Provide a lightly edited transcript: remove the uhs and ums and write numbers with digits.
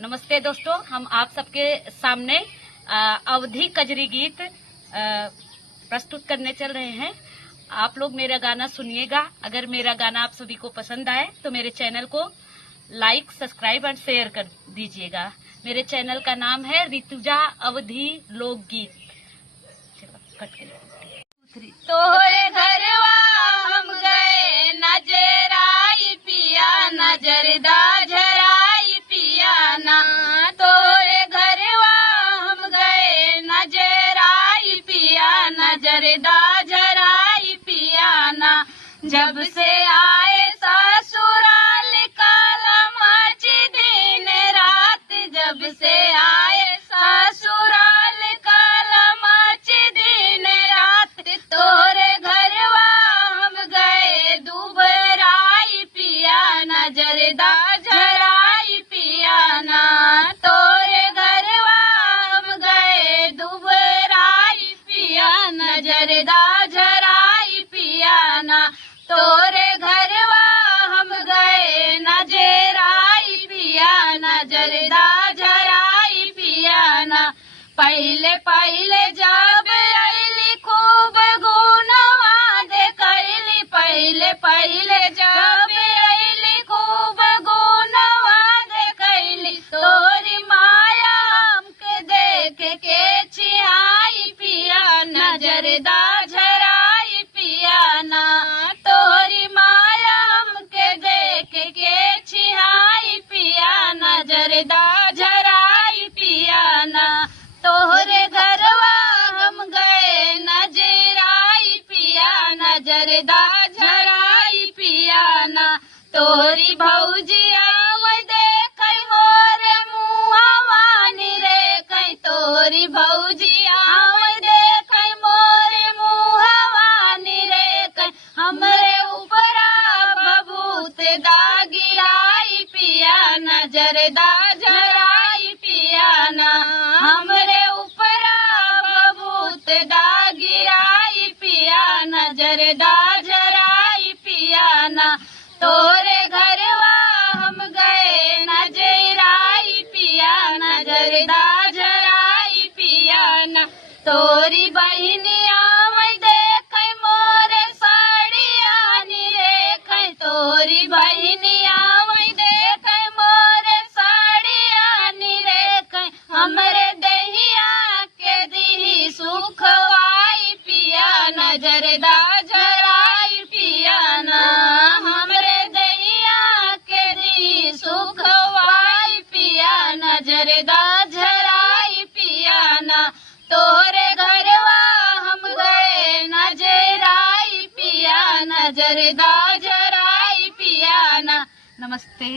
नमस्ते दोस्तों, हम आप सबके सामने अवधी कजरी गीत प्रस्तुत करने चल रहे हैं। आप लोग मेरा गाना सुनिएगा। अगर मेरा गाना आप सभी को पसंद आए तो मेरे चैनल को लाइक, सब्सक्राइब और शेयर कर दीजिएगा। मेरे चैनल का नाम है ऋतुजा अवधी लोकगीत। तोहरे घरवा हम गए नजराई पिया, नजरदा झराई पिया ना। तोहरे घरवा हम गए नजराई पिया, नजरदा झराई पिया ना। जब से आए ससुराल काला माची दिन रात, जब से आए ससुराल काला माची दिन रात। तोरे घरवा हम गए दुबराई पिया, नजरदा झराई पिया ना। तोरे घरवा हम गए दुबराई पिया, नजरदा झराई पिया ना। तोरे घरवा हम गए नजराई पिया, नजरदा झराई पिया ना। पहले पहले जब अली खूब गुनवा देखैली, पहले पहले जब अली खूब गुनवा देखैली। तोरी माया हमके देख के छिहाई पिया, नजरदा झराई पिया ना। तोरी माया हमके देख के छिहाई पिया, नजरदा झराई पिया ना। तोहरे घरवा हम गए नजराई पिया, नजरदा झराई पिया ना। तोरी भौजिया देख मोर मुहवा निरेख, तोरी भौजिया देख मोर मुहवा निरेख। हमरे ऊपरा बबूत दागिराई पिया, नजरदा झराई पिया ना। हमरे ऊपरा बबूत दागिराई पिया, नजरदा झराई पिया ना। तोरे घरवा हम गए नजराई पिया, नजरदा झराई पिया ना। तोरी बहिनिया देख मोर साड़िया निरेख, तोरी बहिनिया देख मोर साड़िया निरेख। हमरे दहिया के दी सुखवाई पिया, नजरदा झराई पिया ना। हमरे दहिया के दी सुखवाई पिया, नजरदा झराई पिया ना। तोरे घरवा हम गए नजराई पिया, नजरदा झराई पिया ना। नमस्ते।